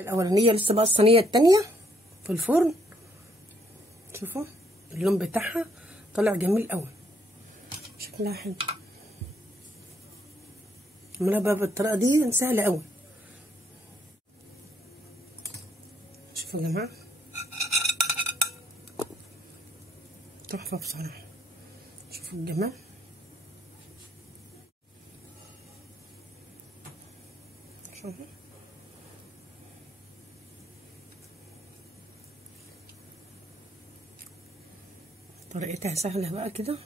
الاولانيه لسه بقى الصينيه التانية في الفرن. شوفوا اللون بتاعها طالع جميل قوي، شكلها حلو. عملها بقى بالطريقه دي سهله قوي. شوفوا يا جماعه تحفه بصراحه. شوفوا الجمال. شوفوا طريقتها سهله بقى كده.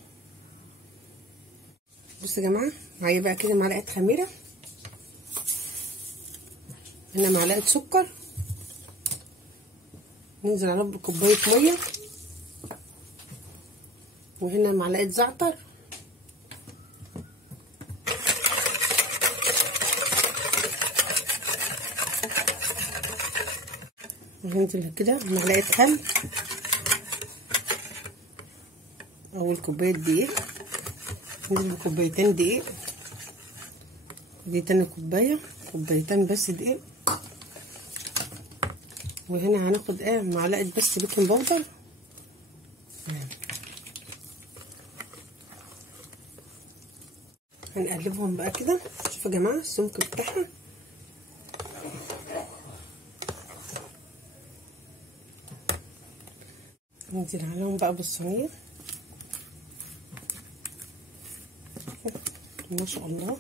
بصوا يا جماعه معايا بقى كده معلقه خميره، هنا معلقه سكر، ننزل على بكوبايه ميه، وهنا معلقه زعتر، وهنزل كده معلقه خل، اول كوبايه دقيق، ننزل بكوبايتين دقيق، دي تاني كوبايتين بس دقيق، وهنا هناخد معلقه بس بيكنج باودر، هنقلبهم بقى كده. شوفوا يا جماعه السمك بتاعها، ننزل عليهم بقى بالصينيه. ما شاء الله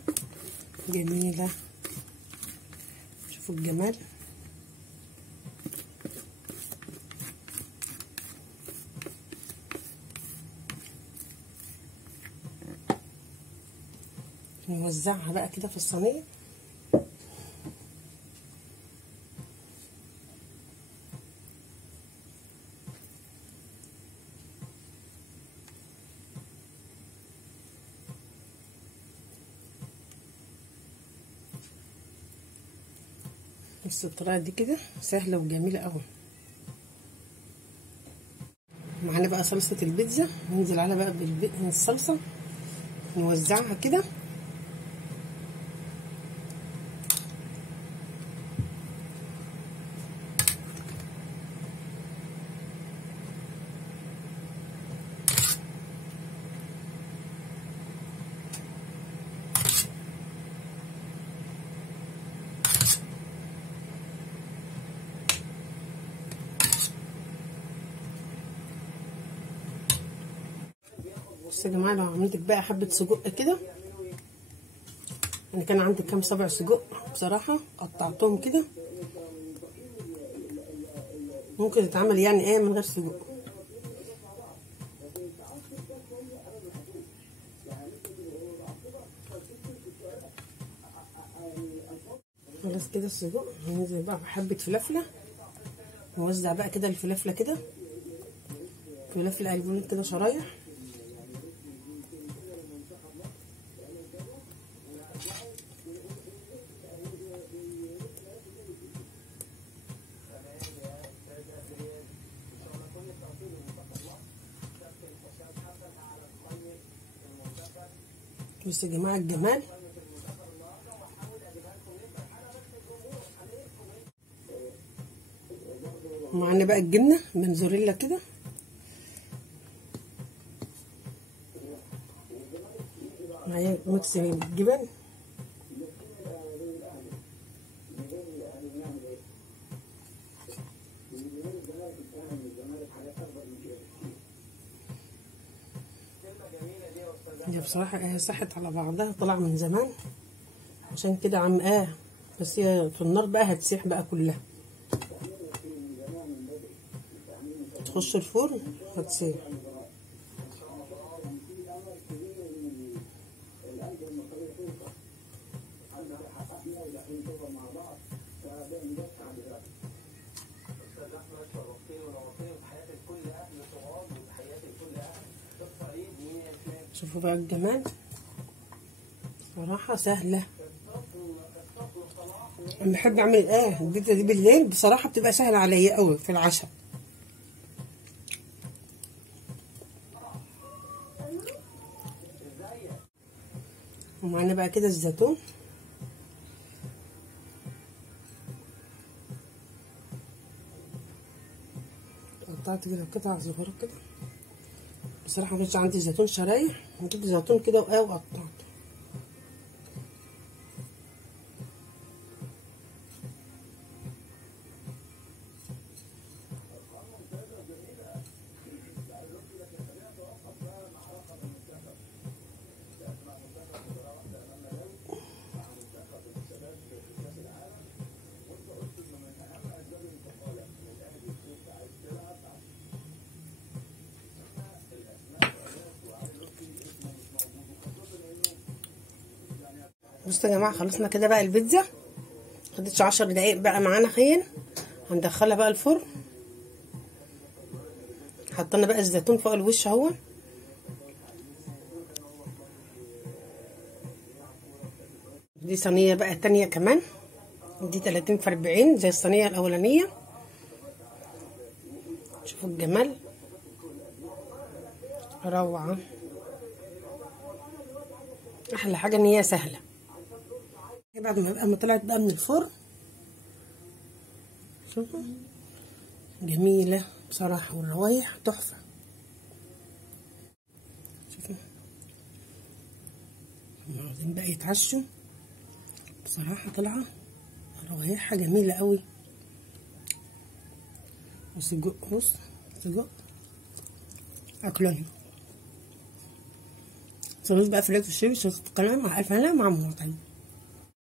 جميله، شوفوا الجمال. نوزعها بقى كده في الصينيه. بس الطريقه دي كده سهله وجميله قوي. معانا بقى صلصه البيتزا، ننزل عليها بقى بالصلصه، نوزعها كده. بصوا يا جماعه لو عملتك بقى حبه سجق كده، انا كان عندي كام صبع سجق بصراحه قطعتهم كده، ممكن يتعمل يعني من غير سجق. خلاص كده السجق، هننزل بقى بحبه فلفله، نوزع بقى كده الفلفله كده، فلفل قلبون كده شرايح. بصوا يا جماعه الجمال. ومعانا بقى الجبنه موتزاريلا كده، معايا ميكس الجبن، هي بصراحه هي صحت على بعضها، طلع من زمان عشان كده بس هي في النار بقى هتسيح بقى كلها، تخش الفرن هتسيح. شوفوا بقى الجمال، صراحة سهلة. انا بحب اعمل البيتزا دي بالليل، بصراحة بتبقى سهلة عليا قوي في العشاء. ومعانا بقى كده الزيتون، قطعت كده قطع صغيره كده. بصراحه ما كانش عندي زيتون شرايح، جبت زيتون كده وقطعته. بصوا يا جماعه خلصنا كده بقى البيتزا، خدتش 10 دقايق بقى معانا خين. هندخلها بقى الفرن. حطينا بقى الزيتون فوق الوش اهو. دي صينيه بقى تانية كمان، دي 30 في 40 زي الصينيه الاولانيه. شوفوا الجمال، روعه. احلى حاجه ان هي سهله. بعد ما طلعت بقى من الفرن، شوفوا جميله بصراحه، والروايح تحفه. شوفوا عاوزين بقى يتعشوا، بصراحه طالعه روايحها جميله قوي. وسجق، بص سجق اكلوني. متنسوش بقى في اللايك والشير والاشتراك في القناه. مع الف هلا، مع ماما.